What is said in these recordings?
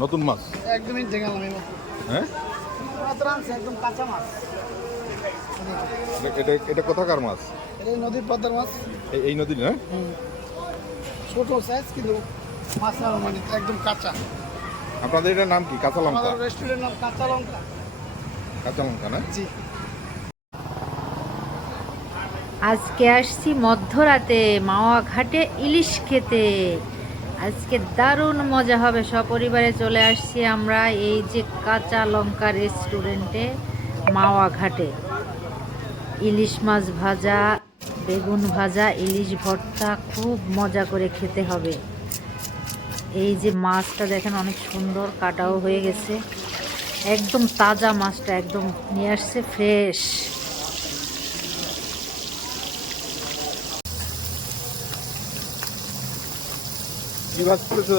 নতুন মাছ? একদমই এই মাত্র। হ্যাঁ? মাত্র আনছে একদম কাঁচা মাছ। এটা- এটা কোথাকার মাছ? এটা এই নদীর পদ্মার মাছ। এই- এই নদীর হ্যাঁ? ছোট সাইজ কিন্তু মাছ মানে একদম কাঁচা। আপনাদের এটার নাম কি? কাঁচা লঙ্কা? আমাদের রেস্টুরেন্ট নাম কাঁচা লঙ্কা। কাঁচা লঙ্কা না? জি। আজকে আসছি মধ্যরাতে মাওয়া ঘাটে ইলিশ খেতে। আজকে দারুণ মজা হবে। সপরিবারে চলে আসছি আমরা এই যে কাঁচা লঙ্কা রেস্টুরেন্টে মাওয়া ঘাটে ইলিশ মাছ ভাজা, বেগুন ভাজা, ইলিশ ভর্তা, খুব মজা করে খেতে হবে। এই যে মাছটা দেখেন অনেক সুন্দর, কাটাও হয়ে গেছে। একদম তাজা মাছটা একদম নিয়ে আসছে ফ্রেশ কি ভাজ করেছ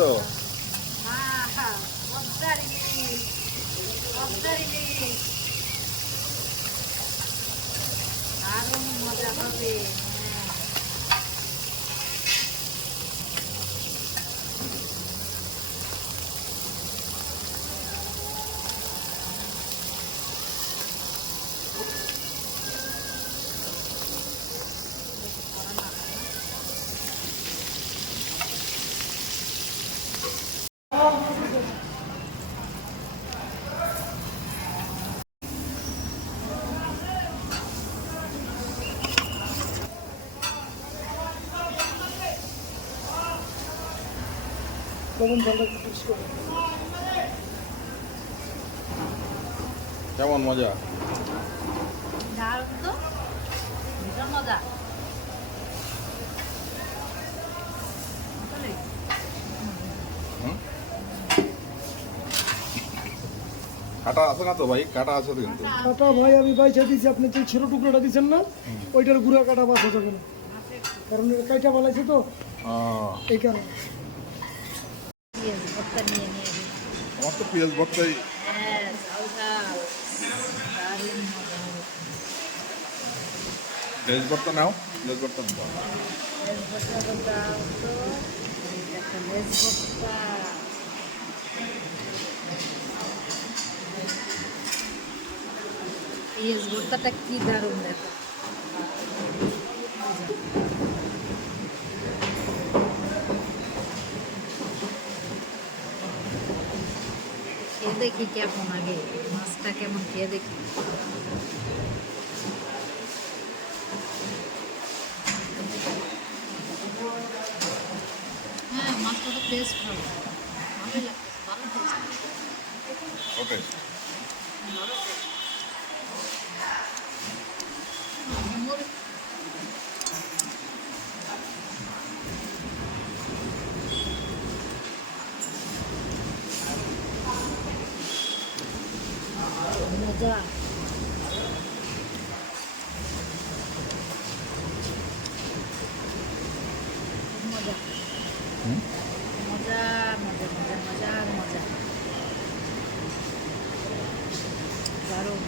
লবণ জলটা একটু কেমন মজা? কাটা আছে না তো ভাই? কাটা আছে তো কিন্তু। কাটা ভাই আমি বাইছে দিয়েছি আপনি যে ছোট টুকরোটা দিচ্ছেন না ওইটার গুঁড়া কাটা বাসা যাবে না। কারণ কাইটা বানাইছে তো। আহ, এই কারণে। পেঁয়াজ ভর্তা নিয়ে নিয়ে দিই। আমার তো পেঁয়াজ ভর্তাই হ্যাঁ ঝাল ঝাল দারুণ মজা হবে ভেজ ভর্তা নাও ভেজ ভর্তা নাও ভেজ ভর্তাটা দাও তো এই খেয়ে দেখি কেমন আগে মাছটা কেমন খেয়ে দেখি হ্যাঁ মাছটা তো টেস্ট ভালো ভালোই লাগতেছে ভালো টেস্ট ওকে ভালো টেস্ট মজা মজা হুম? মজা মজা মজা মজা আর মজা দারুণ